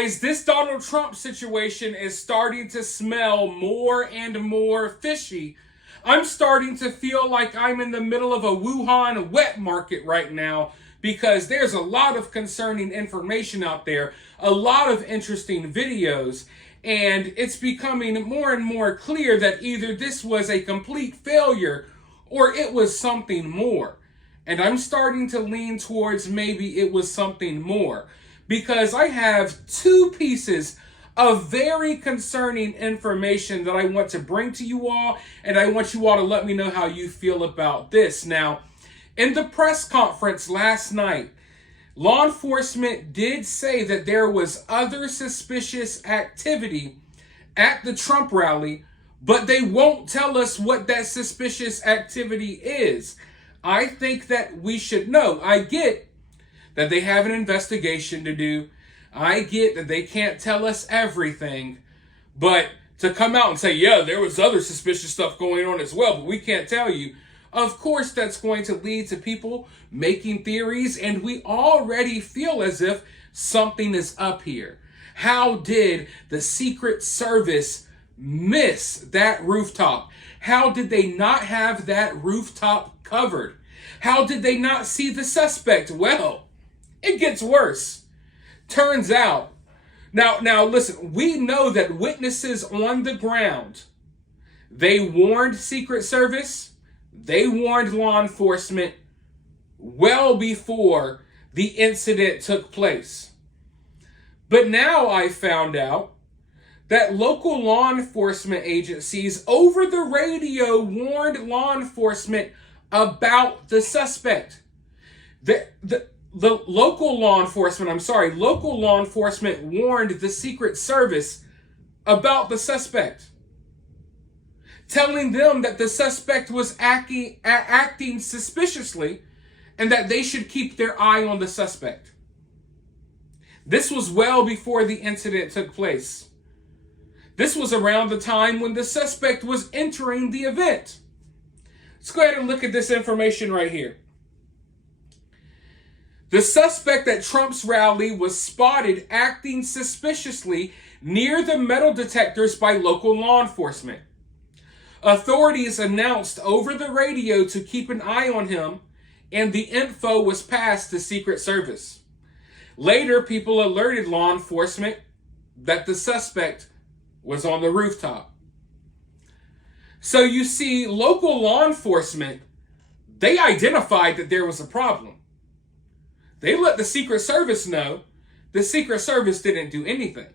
Guys, this Donald Trump situation is starting to smell more and more fishy. I'm starting to feel like I'm in the middle of a Wuhan wet market right now because there's a lot of concerning information out there, a lot of interesting videos, and it's becoming more and more clear that either this was a complete failure or it was something more. And I'm starting to lean towards maybe it was something more, because I have two pieces of very concerning information that I want to bring to you all, and I want you all to let me know how you feel about this. Now, in the press conference last night, law enforcement did say that there was other suspicious activity at the Trump rally, but they won't tell us what that suspicious activity is. I think that we should know. I get that they have an investigation to do. I get that they can't tell us everything, but to come out and say, yeah, there was other suspicious stuff going on as well, but we can't tell you. Of course, that's going to lead to people making theories, and we already feel as if something is up here. How did the Secret Service miss that rooftop? How did they not have that rooftop covered? How did they not see the suspect? Well, it gets worse. Turns out, now listen, we know that witnesses on the ground, they warned Secret Service, they warned law enforcement well before the incident took place. But now I found out that local law enforcement agencies over the radio warned law enforcement about the suspect. The local law enforcement warned the Secret Service about the suspect, telling them that the suspect was acting suspiciously and that they should keep their eye on the suspect. This was well before the incident took place. This was around the time when the suspect was entering the event. Let's go ahead and look at this information right here. The suspect at Trump's rally was spotted acting suspiciously near the metal detectors by local law enforcement. Authorities announced over the radio to keep an eye on him, and the info was passed to Secret Service. Later, people alerted law enforcement that the suspect was on the rooftop. So you see, local law enforcement, they identified that there was a problem. They let the Secret Service know. The Secret Service didn't do anything.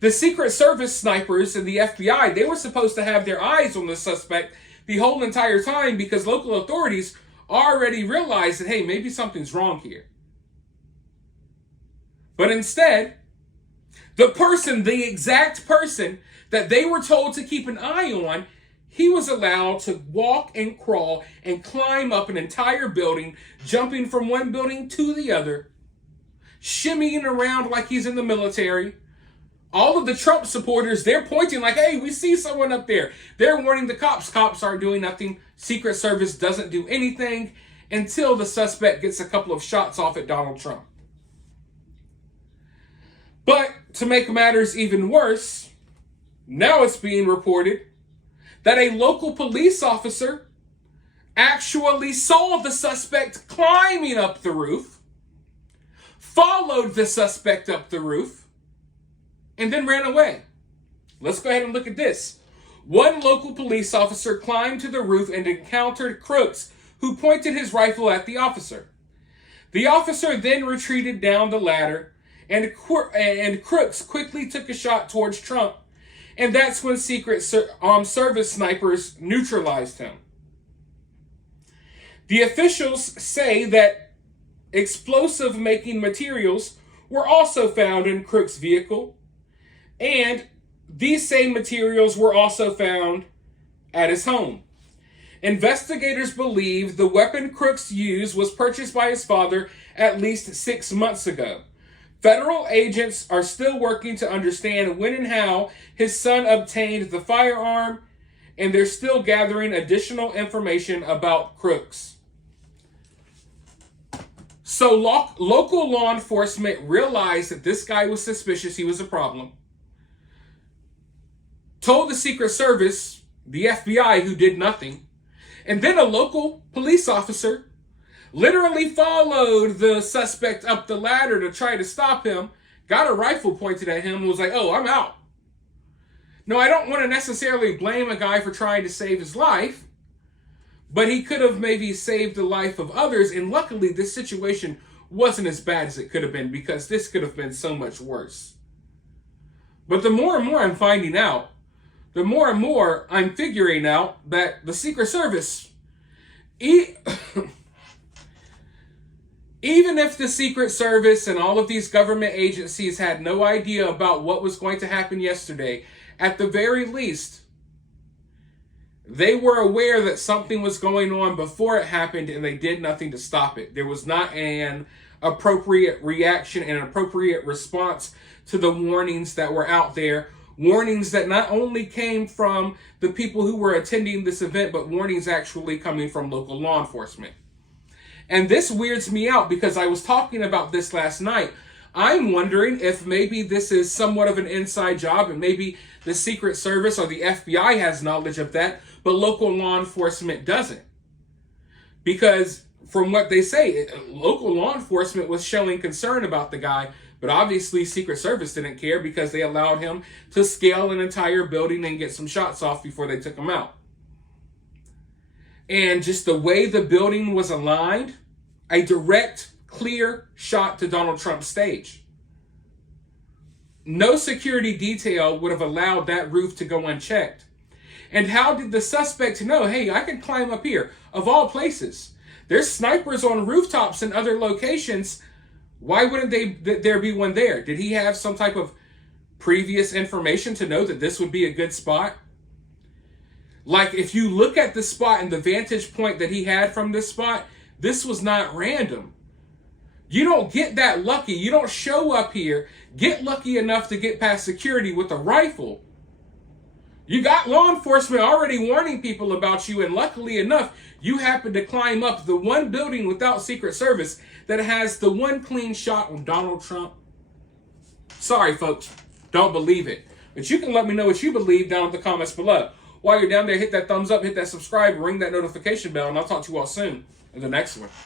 The Secret Service snipers and the FBI, they were supposed to have their eyes on the suspect the whole entire time because local authorities already realized that, hey, maybe something's wrong here. But instead, the exact person that they were told to keep an eye on, he was allowed to walk and crawl and climb up an entire building, jumping from one building to the other, shimmying around like he's in the military. All of the Trump supporters, they're pointing like, hey, we see someone up there. They're warning the cops. Cops aren't doing nothing. Secret Service doesn't do anything until the suspect gets a couple of shots off at Donald Trump. But to make matters even worse, now it's being reported that a local police officer actually saw the suspect climbing up the roof, followed the suspect up the roof, and then ran away. Let's go ahead and look at this. One local police officer climbed to the roof and encountered Crooks, who pointed his rifle at the officer. The officer then retreated down the ladder, and Crooks quickly took a shot towards Trump, and that's when Secret Service snipers neutralized him. The officials say that explosive-making materials were also found in Crooks' vehicle, and these same materials were also found at his home. Investigators believe the weapon Crooks used was purchased by his father at least 6 months ago. Federal agents are still working to understand when and how his son obtained the firearm, and they're still gathering additional information about Crooks. So local law enforcement realized that this guy was suspicious, he was a problem, told the Secret Service, the FBI, who did nothing, and then a local police officer literally followed the suspect up the ladder to try to stop him, got a rifle pointed at him, and was like, oh, I'm out. No, I don't want to necessarily blame a guy for trying to save his life, but he could have maybe saved the life of others, and luckily this situation wasn't as bad as it could have been, because this could have been so much worse. But the more and more I'm finding out, the more and more I'm figuring out that the Secret Service, even if the Secret Service and all of these government agencies had no idea about what was going to happen yesterday, at the very least, they were aware that something was going on before it happened, and they did nothing to stop it. There was not an appropriate reaction and an appropriate response to the warnings that were out there. Warnings that not only came from the people who were attending this event, but warnings actually coming from local law enforcement. And this weirds me out because I was talking about this last night. I'm wondering if maybe this is somewhat of an inside job, and maybe the Secret Service or the FBI has knowledge of that, but local law enforcement doesn't. Because from what they say, local law enforcement was showing concern about the guy, but obviously Secret Service didn't care because they allowed him to scale an entire building and get some shots off before they took him out. And just the way the building was aligned, a direct, clear shot to Donald Trump's stage. No security detail would have allowed that roof to go unchecked. And how did the suspect know, hey, I can climb up here? Of all places. There's snipers on rooftops in other locations. Why wouldn't there be one there? Did he have some type of previous information to know that this would be a good spot? Like, if you look at the spot and the vantage point that he had from this spot, this was not random. You don't get that lucky. You don't show up here, get lucky enough to get past security with a rifle. You got law enforcement already warning people about you, and luckily enough, you happen to climb up the one building without Secret Service that has the one clean shot on Donald Trump. Sorry, folks. Don't believe it. But you can let me know what you believe down in the comments below. While you're down there, hit that thumbs up, hit that subscribe, ring that notification bell, and I'll talk to you all soon in the next one.